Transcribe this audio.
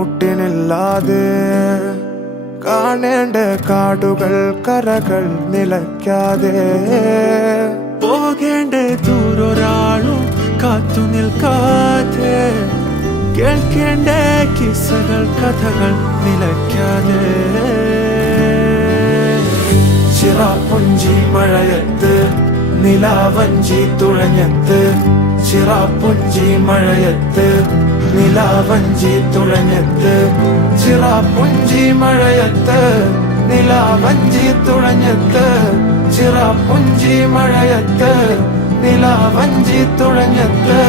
കുട്ടിനില്ലാതെ കാണേണ്ട കാടുകൾ കരകൾ നിലയ്ക്കാതെ പോകേണ്ട ദൂരൊരാളും കാത്തു നിൽക്കാതെ കേൾക്കേണ്ട കിസ്സകൾ കഥകൾ നിലയ്ക്കാതെ ചിറാപ്പുഞ്ചി മഴയത്ത് നിലാവഞ്ചി തുഴഞ്ഞത്ത് ചിറാപ്പുഞ്ചി മഴയത്ത് നിലാവഞ്ചി തുഴഞ്ഞത്ത് ചിറാപ്പുഞ്ചി മഴയത്ത് നിലാവഞ്ചി തുഴഞ്ഞത്ത് ചിറാപ്പുഞ്ചി മഴയത്ത് നിലാവഞ്ചി തുഴഞ്ഞത്ത്